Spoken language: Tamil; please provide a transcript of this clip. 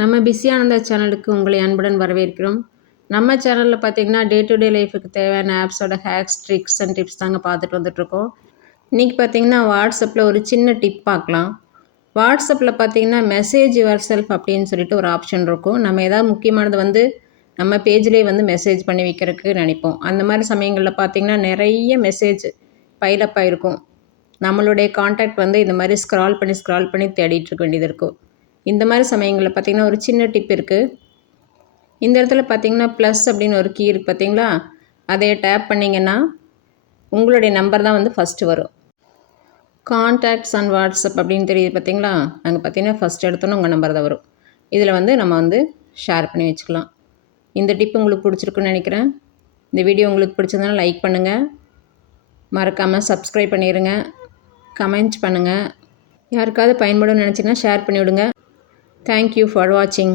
நம்ம பிஸியானந்தா சேனலுக்கு உங்களை அன்புடன் வரவேற்கிறோம். நம்ம சேனலில் பார்த்தீங்கன்னா டே டு டே லைஃபுக்கு தேவையான ஆப்ஸோட ஹேக்ஸ், ட்ரிக்ஸ் அண்ட் டிப்ஸ் தாங்க பார்த்துட்டு வந்துட்ருக்கோம். இன்றைக்கி பார்த்தீங்கன்னா வாட்ஸ்அப்பில் ஒரு சின்ன டிப் பார்க்கலாம். வாட்ஸ்அப்பில் பார்த்தீங்கன்னா மெசேஜ் யுவர் செல்ஃப் அப்படின்னு சொல்லிட்டு ஒரு ஆப்ஷன் இருக்கும். நம்ம ஏதாவது முக்கியமானது நம்ம பேஜ்லேயே மெசேஜ் பண்ணி வைக்கிறதுக்கு நினைப்போம். அந்த மாதிரி சமயங்களில் பார்த்தீங்கன்னா நிறைய மெசேஜ் பைலப் ஆகிருக்கும். நம்மளுடைய காண்டாக்ட் இந்த மாதிரி ஸ்க்ரால் பண்ணி தேடிட்டு இருக்க வேண்டியது இருக்கும். இந்த மாதிரி சமயங்களில் பார்த்திங்கன்னா ஒரு சின்ன டிப் இருக்குது. இந்த இடத்துல பார்த்திங்கன்னா ப்ளஸ் அப்படின்னு ஒரு கீ இருக்குது பார்த்திங்களா, அதை டேப் பண்ணிங்கன்னா உங்களுடைய நம்பர் தான் ஃபஸ்ட்டு வரும். கான்டாக்ட்ஸ் அண்ட் வாட்ஸ்அப் அப்படின்னு தெரியுது பார்த்திங்களா, அங்கே பார்த்திங்கன்னா ஃபஸ்ட் எடுத்தோன்னே உங்கள் நம்பர் தான் வரும். இதில் நம்ம ஷேர் பண்ணி வச்சுக்கலாம். இந்த டிப் உங்களுக்கு பிடிச்சிருக்குன்னு நினைக்கிறேன். இந்த வீடியோ உங்களுக்கு பிடிச்சதுனால லைக் பண்ணுங்கள், மறக்காமல் சப்ஸ்கிரைப் பண்ணிடுங்க, கமெண்ட் பண்ணுங்கள். யாருக்காவது பயன்படும் நினச்சிங்கன்னா ஷேர் பண்ணிவிடுங்க. Thank you for watching.